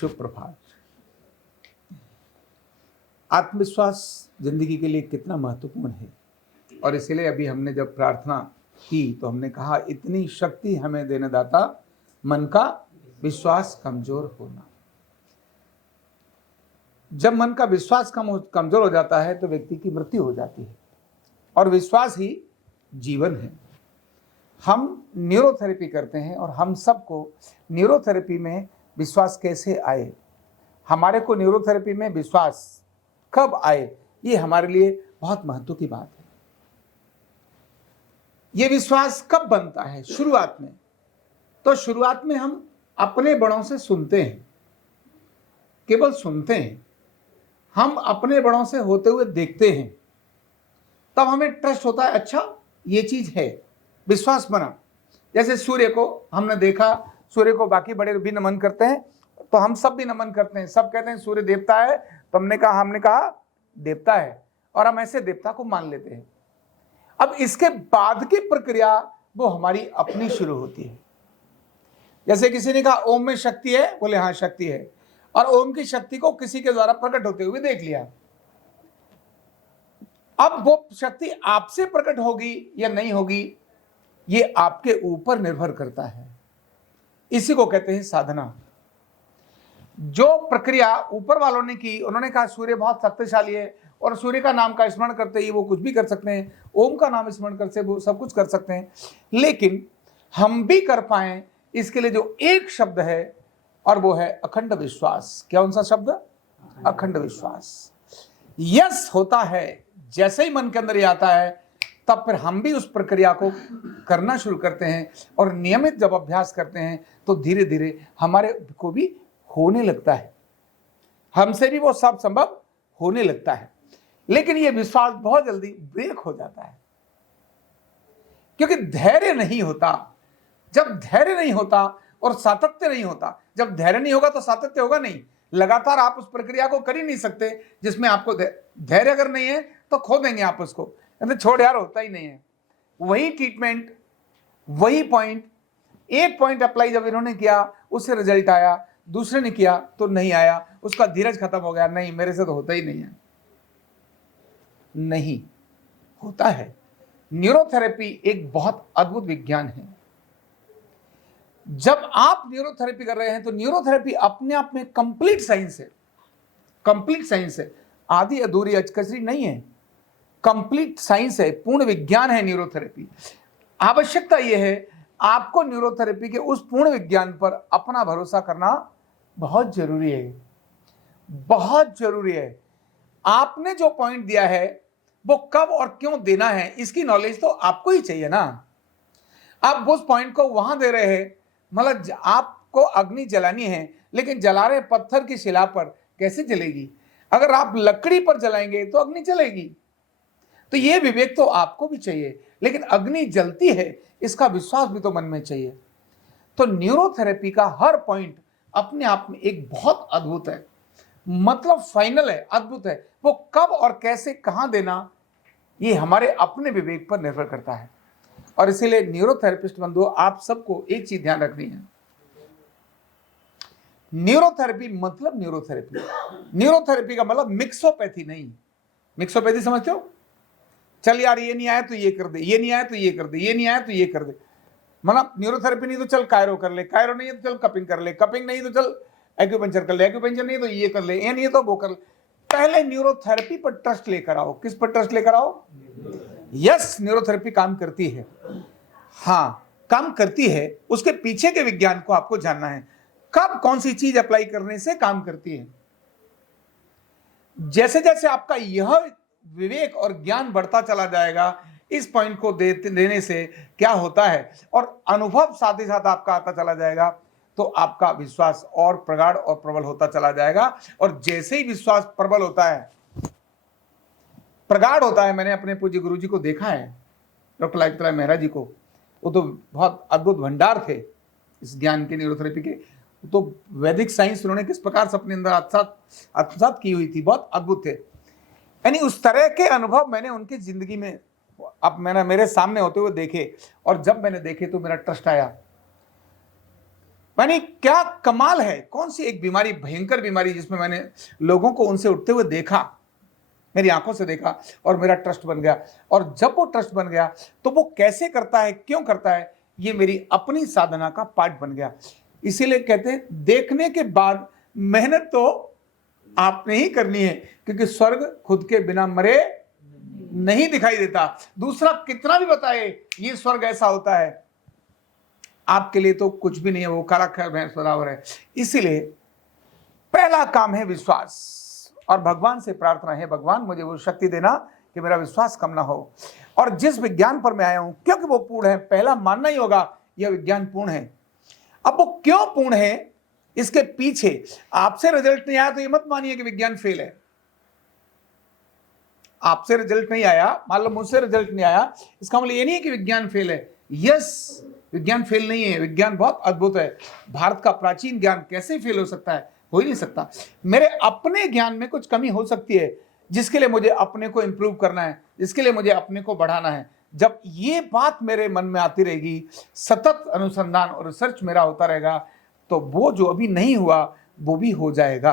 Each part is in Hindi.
शुभ प्रभात। आत्मविश्वास जिंदगी के लिए कितना महत्वपूर्ण है, और इसलिए अभी हमने जब प्रार्थना की तो हमने कहा इतनी शक्ति हमें देने दाता, मन का विश्वास कमजोर होना। जब मन का विश्वास कमजोर हो जाता है तो व्यक्ति की मृत्यु हो जाती है, और विश्वास ही जीवन है। हम न्यूरोथेरेपी करते हैं और हम सबको न्यूरोथेरेपी में विश्वास कैसे आए, हमारे को न्यूरोथेरेपी में विश्वास कब आए, ये हमारे लिए बहुत महत्व की बात है। ये विश्वास कब बनता है? शुरुआत में। तो शुरुआत में हम अपने बड़ों से सुनते हैं, केवल सुनते हैं, हम अपने बड़ों से होते हुए देखते हैं, तब हमें ट्रस्ट होता है, अच्छा ये चीज है, विश्वास बना। जैसे सूर्य को हमने देखा, सूर्य को बाकी बड़े भी नमन करते हैं, तो हम सब भी नमन करते हैं, सब कहते हैं सूर्य देवता है, तो हमने कहा देवता है, और हम ऐसे देवता को मान लेते हैं। अब इसके बाद की प्रक्रिया वो हमारी अपनी शुरू होती है। जैसे किसी ने कहा ओम में शक्ति है, बोले हाँ शक्ति है, और ओम की शक्ति को किसी के द्वारा प्रकट होते हुए देख लिया। अब वो शक्ति आपसे प्रकट होगी या नहीं होगी, ये आपके ऊपर निर्भर करता है। इसी को कहते हैं साधना। जो प्रक्रिया ऊपर वालों ने की, उन्होंने कहा सूर्य बहुत शक्तिशाली है, और सूर्य का नाम का स्मरण करते ही वो कुछ भी कर सकते हैं, ओम का नाम स्मरण करते वो सब कुछ कर सकते हैं। लेकिन हम भी कर पाए इसके लिए जो एक शब्द है, और वो है अखंड विश्वास। क्या उनसा शब्द? अखंड विश्वास। यस होता है, जैसे ही मन के अंदर ये आता है, तब फिर हम भी उस प्रक्रिया को करना शुरू करते हैं, और नियमित जब अभ्यास करते हैं तो धीरे धीरे हमारे को भी होने लगता है, हमसे भी वो सब संभव होने लगता है। लेकिन ये विश्वास बहुत जल्दी ब्रेक हो जाता है, क्योंकि धैर्य नहीं होता। जब धैर्य नहीं होता और सातत्य नहीं होता, जब धैर्य नहीं होगा तो सातत्य होगा नहीं, लगातार आप उस प्रक्रिया को कर ही नहीं सकते जिसमें आपको धैर्य अगर नहीं है तो खो देंगे आप उसको, कहते छोड़ यार होता ही नहीं है। वही ट्रीटमेंट, वही पॉइंट, एक पॉइंट अप्लाई जब इन्होंने किया उससे रिजल्ट आया, दूसरे ने किया तो नहीं आया, उसका धीरज खत्म हो गया, नहीं मेरे से तो होता ही नहीं है। नहीं होता है। न्यूरोथेरेपी एक बहुत अद्भुत विज्ञान है। जब आप न्यूरोथेरेपी कर रहे हैं तो न्यूरोथेरेपी अपने आप में कंप्लीट साइंस है, कंप्लीट साइंस है, आधी अधूरी अचकचरी नहीं है, कंप्लीट साइंस है, पूर्ण विज्ञान है न्यूरोथेरेपी। आवश्यकता यह है आपको न्यूरोथेरेपी के उस पूर्ण विज्ञान पर अपना भरोसा करना बहुत जरूरी है, बहुत जरूरी है। आपने जो पॉइंट दिया है वो कब और क्यों देना है, इसकी नॉलेज तो आपको ही चाहिए ना। आप उस पॉइंट को वहां दे रहे हैं, मतलब आपको अग्नि जलानी है, लेकिन जला रहे पत्थर की शिला पर, कैसे जलेगी? अगर आप लकड़ी पर जलाएंगे तो अग्नि जलेगी। तो यह विवेक तो आपको भी चाहिए, लेकिन अग्नि जलती है इसका विश्वास भी तो मन में चाहिए। तो न्यूरोथेरेपी का हर पॉइंट अपने आप में एक बहुत अद्भुत है, मतलब फाइनल है, अद्भुत है। वो कब और कैसे कहां देना, ये हमारे अपने विवेक पर निर्भर करता है। और इसीलिए न्यूरोथेरेपिस्ट बंधुओं, आप सबको एक चीज ध्यान रखनी है, न्यूरोथेरेपी मतलब न्यूरोथेरेपी का मतलब मिक्सोपैथी नहीं। मिक्सोपैथी समझते हो? चल यार ये नहीं आया तो ये कर दे, ये नहीं आया तो ये कर दे, ये नहीं आया तो ये कर दे। मतलब न्यूरोथेरेपी नहीं तो चल कायरो कर ले, कायरो नहीं है तो चल कपिंग कर ले, कपिंग नहीं तो चल एक्यूपंक्चर कर ले, एक्यूपंक्चर नहीं तो ये कर ले, ये नहीं है तो वो कर ले। पहले न्यूरोथेरेपी पर ट्रस्ट लेकर आओ। किस पर ट्रस्ट लेकर आओ? यस, न्यूरोथेरेपी काम करती है, हाँ काम करती है। उसके पीछे के विज्ञान को आपको जानना है, कब कौन सी चीज अप्लाई करने से काम करती है। जैसे जैसे आपका यह विवेक और ज्ञान बढ़ता चला जाएगा, इस पॉइंट को देने से क्या होता है, और अनुभव साथ ही साथ आपका आता चला जाएगा, तो आपका विश्वास और प्रगाढ़ और प्रबल होता चला जाएगा। और जैसे ही विश्वास प्रबल होता है, प्रगाढ़ होता है, मैंने अपने पूज्य गुरु जी को देखा है, डॉक्टर लाइफ राय मेहरा जी को, वो तो बहुत अद्भुत भंडार थे इस ज्ञान के, न्यूरोथेरेपी के। तो वैदिक साइंस उन्होंने किस प्रकार से अपने अंदर आत्मसात की हुई थी, बहुत अद्भुत थे। यानी उस तरह के अनुभव मैंने उनकी जिंदगी में, अब मैंने मेरे सामने होते हुए देखे, और जब मैंने देखे तो मेरा ट्रस्ट आया। यानी क्या कमाल है, कौन सी एक बीमारी, भयंकर बीमारी, जिसमें मैंने लोगों को उनसे उठते हुए देखा, मेरी आंखों से देखा और मेरा ट्रस्ट बन गया। और जब वो ट्रस्ट बन गया तो वो कैसे करता है, क्यों करता है, ये मेरी अपनी साधना का पार्ट बन गया। इसीलिए कहते हैं देखने के बाद मेहनत तो आपने ही करनी है, क्योंकि स्वर्ग खुद के बिना मरे नहीं दिखाई देता। दूसरा कितना भी बताए ये स्वर्ग ऐसा होता है, आपके लिए तो कुछ भी नहीं है, वो काला खैर भैंस बराबर है। इसीलिए पहला काम है विश्वास, और भगवान से प्रार्थना है, भगवान मुझे वो शक्ति देना कि मेरा विश्वास कम ना हो। और जिस विज्ञान पर मैं आया हूं, क्योंकि वो पूर्ण है, पहला मानना ही होगा यह विज्ञान पूर्ण है। अब वो क्यों पूर्ण है, इसके पीछे आपसे रिजल्ट नहीं आया तो ये मत मानिए कि विज्ञान फेल है। आपसे रिजल्ट नहीं आया, मान लो मुझसे रिजल्ट नहीं आया, इसका मतलब ये नहीं है कि विज्ञान फेल है। यस, विज्ञान फेल नहीं है, विज्ञान बहुत अद्भुत है। भारत का प्राचीन ज्ञान कैसे फेल हो सकता है, हो ही नहीं सकता। मेरे अपने ज्ञान में कुछ कमी हो सकती है, जिसके लिए मुझे अपने को इंप्रूव करना है, जिसके लिए मुझे अपने को बढ़ाना है। जब ये बात मेरे मन में आती रहेगी, सतत अनुसंधान और रिसर्च मेरा होता रहेगा, तो वो जो अभी नहीं हुआ वो भी हो जाएगा।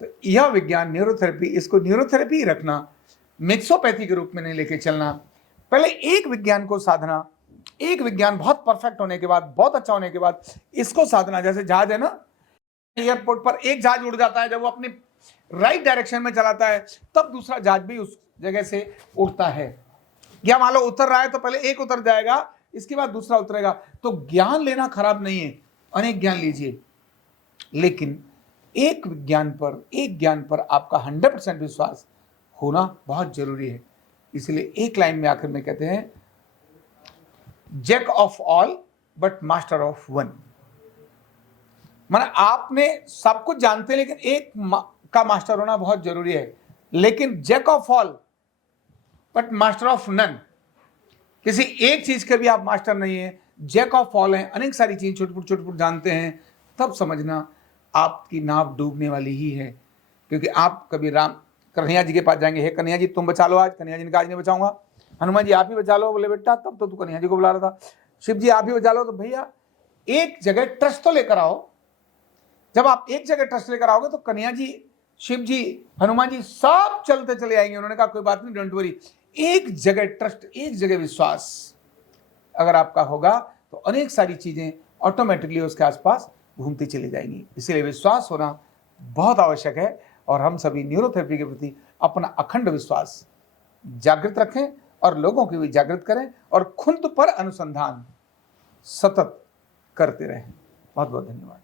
तो यह विज्ञान न्यूरोथेरेपी, इसको न्यूरोथेरेपी ही रखना, मिक्सोपैथी के रूप में नहीं लेके चलना। पहले एक विज्ञान को साधना, एक विज्ञान बहुत परफेक्ट होने के बाद, बहुत अच्छा होने के बाद इसको साधना। जैसे जहाज है ना, एयरपोर्ट पर एक जहाज उड़ जाता है, जब वो अपने राइट डायरेक्शन में चलाता है तब दूसरा जहाज भी उस जगह से उड़ता है। या मान लो उतर रहा है तो पहले एक उतर जाएगा, इसके बाद दूसरा उतरेगा। तो ज्ञान लेना खराब नहीं है, अनेक ज्ञान लीजिए, लेकिन एक विज्ञान पर, एक ज्ञान पर आपका 100% विश्वास होना बहुत जरूरी है। इसलिए एक लाइन में आखिर में कहते हैं, jack of all but master of one. माना आपने सब कुछ जानते हैं, लेकिन एक का मास्टर होना बहुत जरूरी है। लेकिन jack of all but master of none, किसी एक चीज के भी आप मास्टर नहीं है, जैक ऑफ ऑल हैं, अनेक सारी चीज छोटी-छोटी जानते हैं, तब समझना आपकी नाव डूबने वाली ही है। क्योंकि आप कभी राम कन्हैया जी के पास जाएंगे, हे कन्हैया जी तुम बचा लो आज, कन्हैया जी ने कहा आज नहीं बचाऊंगा। हनुमान जी आप ही बचा लो, बोले बेटा तब तो तू कन्हैया जी को बुला रहा था। शिव जी आप ही बचा लो, तो भैया एक जगह ट्रस्ट तो लेकर आओ। जब आप एक जगह ट्रस्ट लेकर आओगे तो कन्हैया जी, शिव जी, हनुमान जी सब चलते चले आएंगे। उन्होंने कहा कोई बात नहीं, डोंट वरी। एक जगह ट्रस्ट, एक जगह विश्वास अगर आपका होगा तो अनेक सारी चीजें ऑटोमेटिकली उसके आसपास घूमती चली जाएंगी। इसीलिए विश्वास होना बहुत आवश्यक है, और हम सभी न्यूरोथेरेपी के प्रति अपना अखंड विश्वास जागृत रखें और लोगों की भी जागृत करें, और खुद पर अनुसंधान सतत करते रहें। बहुत बहुत धन्यवाद।